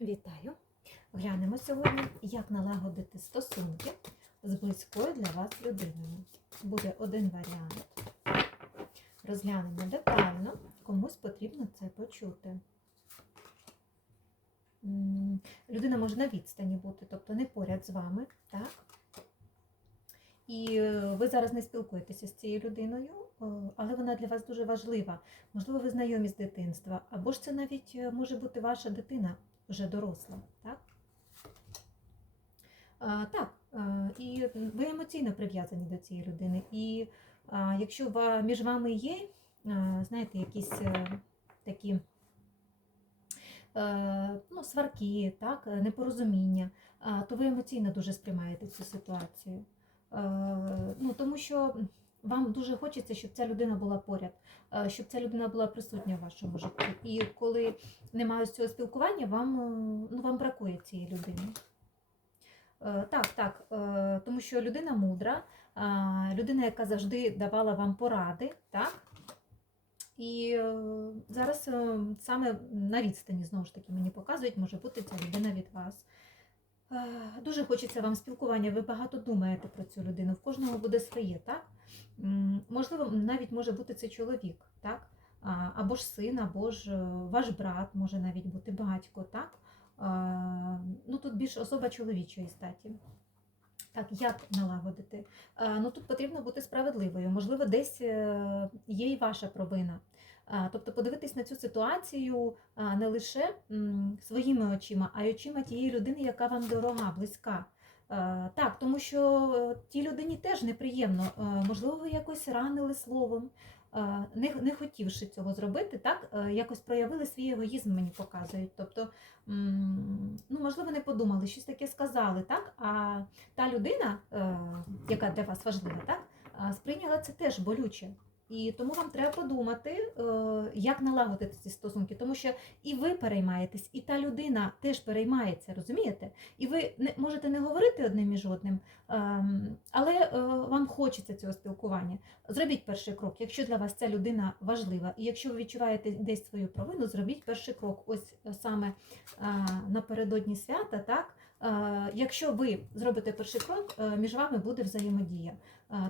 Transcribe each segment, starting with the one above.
Вітаю! Глянемо сьогодні, як налагодити стосунки з близькою для вас людиною. Буде один варіант. Розглянемо детально, комусь потрібно це почути. Людина може на відстані бути, тобто не поряд з вами, так? І е, ви зараз не спілкуєтеся з цією людиною, е, але вона для вас дуже важлива. Можливо, ви знайомі з дитинства, або ж це навіть е, може бути ваша дитина вже доросла. Так, а, так е, і ви емоційно прив'язані до цієї людини. І а, якщо ва- між вами є, е, знаєте, якісь е, такі е, ну, сварки, так, е, непорозуміння, а, то ви емоційно дуже сприймаєте цю ситуацію. Е, Ну, тому що вам дуже хочеться, щоб ця людина була поряд, е, щоб ця людина була присутня в вашому житті. І коли немає цього спілкування, вам, е, ну, вам бракує цієї людини. Е, Так, так, тому що людина мудра, людина, яка завжди давала вам поради, так? І зараз саме на відстані, знову ж таки, мені показують, може бути ця людина від вас. Е, Дуже хочеться вам спілкування, ви багато думаєте про цю людину, в кожного буде своє, так? Можливо, навіть може бути це чоловік, так? Або ж син, або ж е, ваш брат, може навіть бути батько, так? Ну, тут більш особа чоловічої статі. Так, як налагодити? Ну, тут потрібно бути справедливою. Можливо, десь е, є і ваша провина. Тобто подивитись на цю ситуацію не лише своїми очима, а й очима тієї людини, яка вам дорога, близька. Так, тому що е, тій людині теж неприємно. Е, Можливо, ви якось ранили словом, не, не хотівши цього зробити, так, е, якось проявили свій егоїзм, мені показують. Тобто, ну, можливо, не подумали, щось таке сказали, так? А та людина, яка для вас важлива, так, сприйняла це теж болюче. І тому вам треба подумати, е, як налагодити ці стосунки, тому що і ви переймаєтесь, і та людина теж переймається, розумієте? І ви не можете не говорити одним між одним, ем, але е, вам хочеться цього спілкування. Зробіть перший крок, якщо для вас ця людина важлива, і якщо ви відчуваєте десь свою провину, зробіть перший крок. Ось е, саме напередодні свята, так. Якщо ви зробите перший крок, між вами буде взаємодія,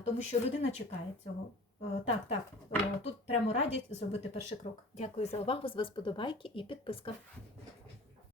тому що людина чекає цього. Е, Так, так, е, тут прямо радять зробити перший крок. Дякую за увагу. З вас подобайки і підписка.